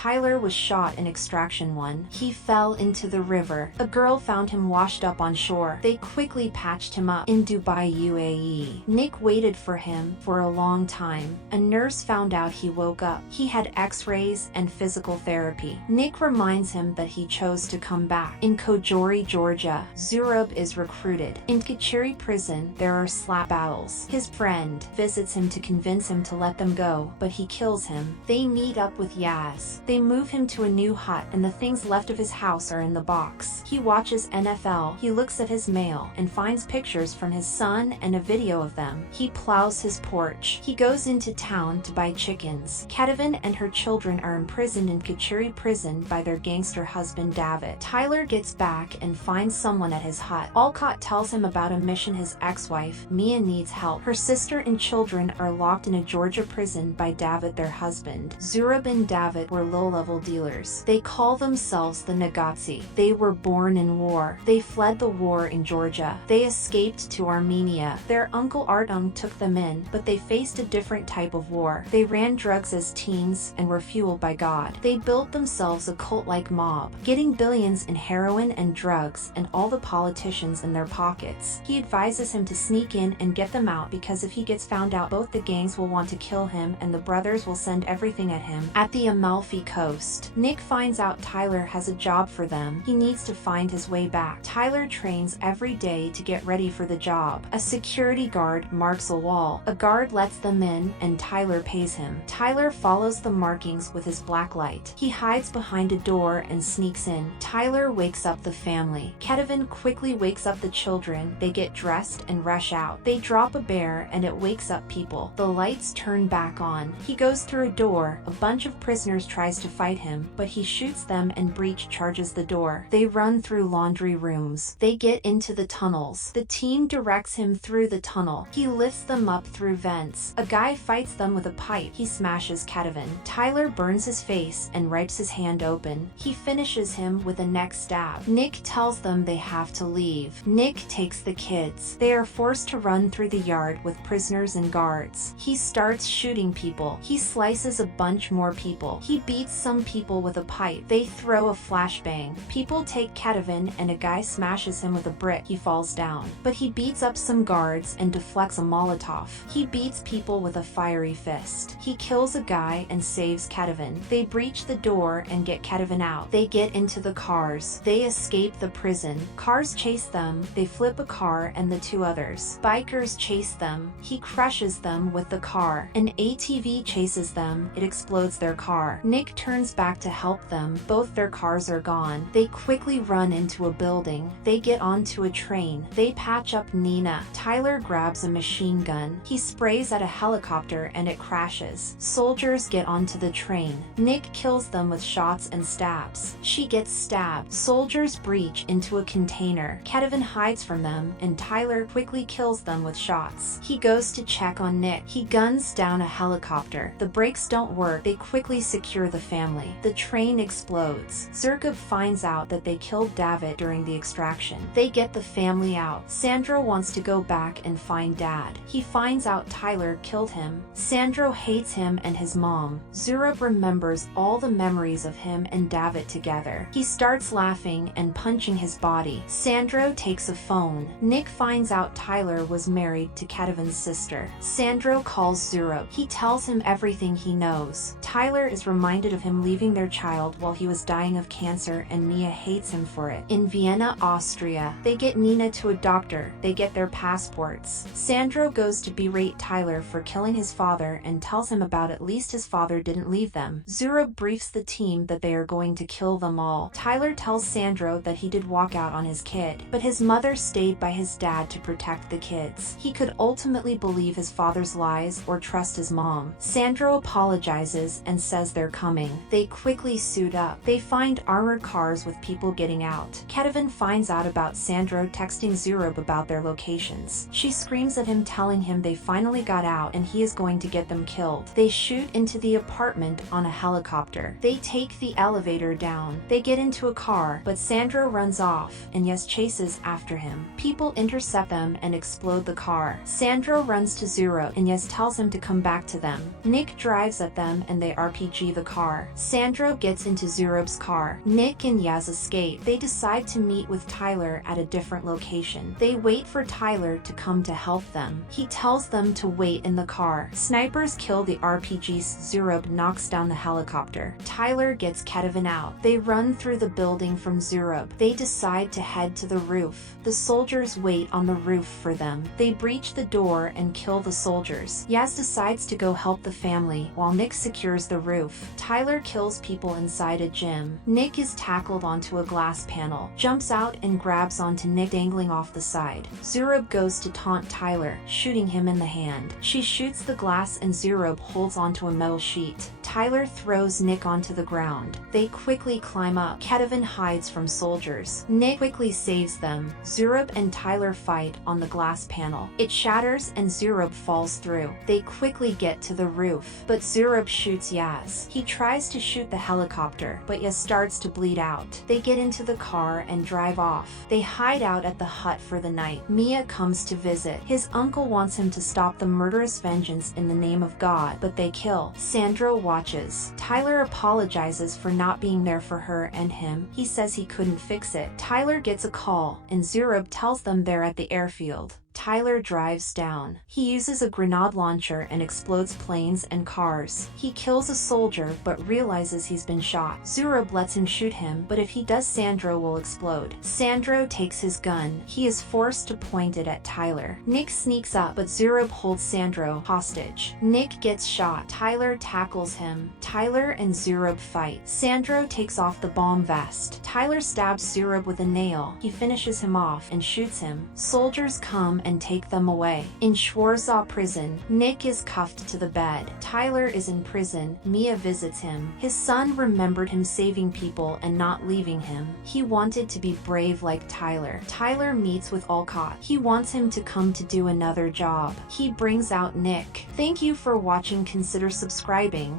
Tyler was shot in Extraction 1. He fell into the river. A girl found him washed up on shore. They quickly patched him up in Dubai, UAE. Nick waited for him for a long time. A nurse found out he woke up. He had x-rays and physical therapy. Nick reminds him that he chose to come back. In Kojori, Georgia, Zurab is recruited. In Kachiri prison, there are slap battles. His friend visits him to convince him to let them go, but he kills him. They meet up with Yaz. They move him to a new hut, and the things left of his house are in the box. He watches NFL. He looks at his mail and finds pictures from his son and a video of them. He plows his porch. He goes into town to buy chickens. Katavan and her children are imprisoned in Kachiri prison by their gangster husband David. Tyler gets back and finds someone at his hut. Alcott tells him about a mission his ex-wife, Mia, needs help. Her sister and children are locked in a Georgia prison by David, their husband. Zurab and David were low-level dealers. They call themselves the Nagazi. They were born in war. They fled the war in Georgia. They escaped to Armenia. Their uncle Artung took them in, but they faced a different type of war. They ran drugs as teens and were fueled by God. They built themselves a cult-like mob, getting billions in heroin and drugs and all the politicians in their pockets. He advises him to sneak in and get them out, because if he gets found out, both the gangs will want to kill him and the brothers will send everything at him. At the Amalfi Coast, Nick finds out Tyler has a job for them. He needs to find his way back. Tyler trains every day to get ready for the job. A security guard marks a wall. A guard lets them in and Tyler pays him. Tyler follows the markings with his black light. He hides behind a door and sneaks in. Tyler wakes up the family. Katavan quickly wakes up the children. They get dressed and rush out. They drop a bear and it wakes up people. The lights turn back on. He goes through a door. A bunch of prisoners tries to fight him, but he shoots them and Breach charges the door. They run through laundry rooms. They get into the tunnels. The team directs him through the tunnel. He lifts them up through vents. A guy fights them with a pipe. He smashes Katavan. Tyler burns his face and rips his hand open. He finishes him with a neck stab. Nick tells them they have to leave. Nick takes the kids. They are forced to run through the yard with prisoners and guards. He starts shooting people. He slices a bunch more people. He beats some people with a pipe. They throw a flashbang. People take Katavan and a guy smashes him with a brick. He falls down. But he beats up some guards and deflects a Molotov. He beats people with a fiery fist. He kills a guy and saves Katavan. They breach the door and get Katavan out. They get into the cars. They escape the prison. Cars chase them. They flip a car and the two others. Bikers chase them. He crushes them with the car. An ATV chases them. It explodes their car. Nick turns back to help them. Both their cars are gone. They quickly run into a building. They get onto a train. They patch up Nina. Tyler grabs a machine gun. He sprays at a helicopter and it crashes. Soldiers get onto the train. Nick kills them with shots and stabs. She gets stabbed. Soldiers breach into a container. Katavan hides from them and Tyler quickly kills them with shots. He goes to check on Nick. He guns down a helicopter. The brakes don't work. They quickly secure the family. The train explodes. Zurab finds out that they killed David during the extraction. They get the family out. Sandro wants to go back and find Dad. He finds out Tyler killed him. Sandro hates him and his mom. Zurab remembers all the memories of him and David together. He starts laughing and punching his body. Sandro takes a phone. Nick finds out Tyler was married to Katavan's sister. Sandro calls Zurab. He tells him everything he knows. Tyler is reminded of him leaving their child while he was dying of cancer and Mia hates him for it. In Vienna, Austria, they get Nina to a doctor. They get their passports. Sandro goes to berate Tyler for killing his father and tells him about at least his father didn't leave them. Zurab briefs the team that they are going to kill them all. Tyler tells Sandro that he did walk out on his kid, but his mother stayed by his dad to protect the kids. He could ultimately believe his father's lies or trust his mom. Sandro apologizes and says they're coming. They quickly suit up. They find armored cars with people getting out. Katavan finds out about Sandro texting Zurab about their locations. She screams at him, telling him they finally got out and he is going to get them killed. They shoot into the apartment on a helicopter. They take the elevator down. They get into a car, but Sandro runs off and Yes chases after him. People intercept them and explode the car. Sandro runs to Zurab and Yes tells him to come back to them. Nick drives at them and they RPG the car. car. Sandro gets into Zerob's car. Nick and Yaz escape. They decide to meet with Tyler at a different location. They wait for Tyler to come to help them. He tells them to wait in the car. Snipers kill the RPGs. Zerob knocks down the helicopter. Tyler gets Kevin out. They run through the building from Zerob. They decide to head to the roof. The soldiers wait on the roof for them. They breach the door and kill the soldiers. Yaz decides to go help the family while Nick secures the roof. Tyler kills people inside a gym. Nick is tackled onto a glass panel, jumps out and grabs onto Nick dangling off the side. Zerob goes to taunt Tyler, shooting him in the hand. She shoots the glass and Zerob holds onto a metal sheet. Tyler throws Nick onto the ground. They quickly climb up. Kevin hides from soldiers. Nick quickly saves them. Zerob and Tyler fight on the glass panel. It shatters and Zerob falls through. They quickly get to the roof, but Zerob shoots Yaz. He tries to shoot the helicopter, but Yaz starts to bleed out. They get into the car and drive off. They hide out at the hut for the night. Mia comes to visit. His uncle wants him to stop the murderous vengeance in the name of God, but they kill. Sandro watches. Tyler apologizes for not being there for her and him. He says he couldn't fix it. Tyler gets a call, and Zerob tells them they're at the airfield. Tyler drives down. He uses a grenade launcher and explodes planes and cars. He kills a soldier but realizes he's been shot. Zerob lets him shoot him, but if he does, Sandro will explode. Sandro takes his gun. He is forced to point it at Tyler. Nick sneaks up, but Zerob holds Sandro hostage. Nick gets shot. Tyler tackles him. Tyler and Zerob fight. Sandro takes off the bomb vest. Tyler stabs Zerob with a nail. He finishes him off and shoots him. Soldiers come and take them away. In Schwarzaw prison, Nick is cuffed to the bed. Tyler is in prison. Mia visits him. His son remembered him saving people and not leaving him. He wanted to be brave like Tyler. Tyler meets with Olcott. He wants him to come to do another job. He brings out Nick. Thank you for watching. Consider subscribing.